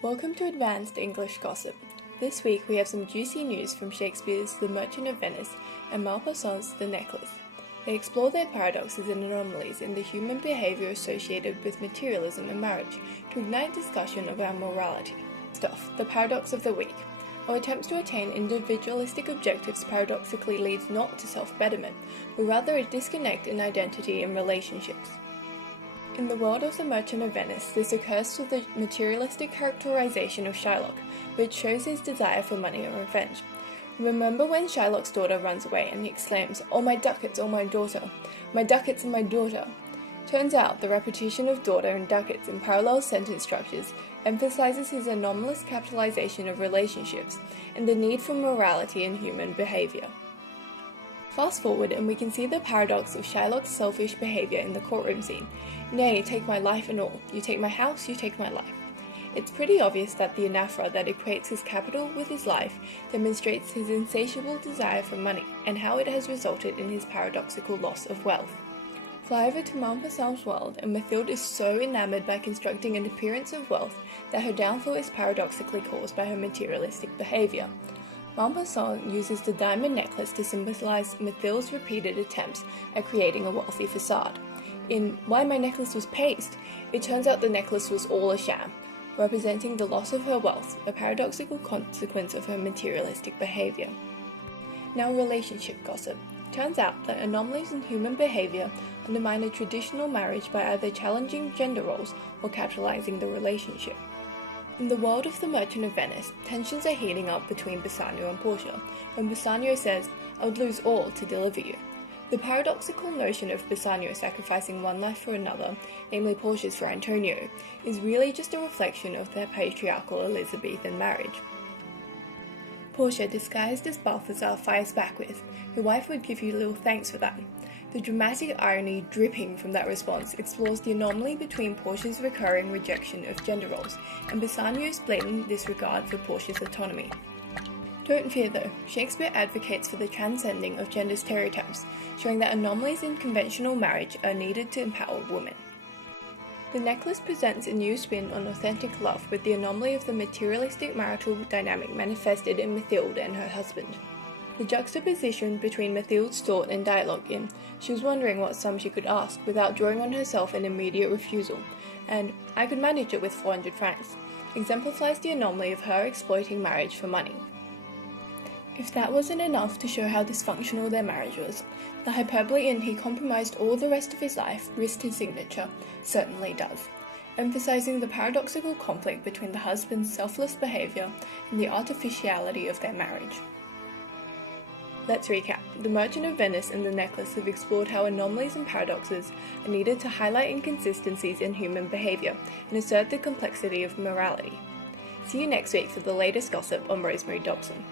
Welcome to Advanced English Gossip. This week we have some juicy news from Shakespeare's The Merchant of Venice and Maupassant's The Necklace. They explore their paradoxes and anomalies in the human behaviour associated with materialism and marriage to ignite discussion around morality. Stuff, the paradox of the week. Our attempts to attain individualistic objectives paradoxically leads not to self-betterment, but rather a disconnect in identity and relationships. In the world of The Merchant of Venice, this occurs through the materialistic characterization of Shylock, which shows his desire for money and revenge. Remember when Shylock's daughter runs away and he exclaims, "Oh my ducats, oh my daughter, my ducats and my daughter." Turns out the repetition of daughter and ducats in parallel sentence structures emphasizes his anomalous capitalization of relationships and the need for morality in human behavior. Fast forward and we can see the paradox of Shylock's selfish behaviour in the courtroom scene. "Nay, take my life and all. You take my house, you take my life." It's pretty obvious that the anaphora that equates his capital with his life demonstrates his insatiable desire for money and how it has resulted in his paradoxical loss of wealth. Fly over to Maupassant's world and Mathilde is so enamoured by constructing an appearance of wealth that her downfall is paradoxically caused by her materialistic behaviour. Maupassant uses the diamond necklace to symbolise Mathilde's repeated attempts at creating a wealthy facade. In Why My Necklace Was Paste, it turns out the necklace was all a sham, representing the loss of her wealth, a paradoxical consequence of her materialistic behaviour. Now relationship gossip. Turns out that anomalies in human behaviour undermine a traditional marriage by either challenging gender roles or capitalising the relationship. In the world of The Merchant of Venice, tensions are heating up between Bassanio and Portia, when Bassanio says, "I would lose all to deliver you." The paradoxical notion of Bassanio sacrificing one life for another, namely Portia's for Antonio, is really just a reflection of their patriarchal Elizabethan marriage. Portia, disguised as Balthazar, fires back with, "Your wife would give you little thanks for that." The dramatic irony dripping from that response explores the anomaly between Portia's recurring rejection of gender roles and Bassanio's blatant disregard for Portia's autonomy. Don't fear though, Shakespeare advocates for the transcending of gender stereotypes, showing that anomalies in conventional marriage are needed to empower women. The necklace presents a new spin on authentic love with the anomaly of the materialistic marital dynamic manifested in Mathilde and her husband. The juxtaposition between Mathilde's thought and dialogue in "She was wondering what sum she could ask without drawing on herself an immediate refusal," and "I could manage it with 400 francs," exemplifies the anomaly of her exploiting marriage for money. If that wasn't enough to show how dysfunctional their marriage was, the hyperbole in "he compromised all the rest of his life, risked his signature," certainly does, emphasizing the paradoxical conflict between the husband's selfless behavior and the artificiality of their marriage. Let's recap. The Merchant of Venice and The Necklace have explored how anomalies and paradoxes are needed to highlight inconsistencies in human behavior and assert the complexity of morality. See you next week for the latest gossip on Rosemary Dobson.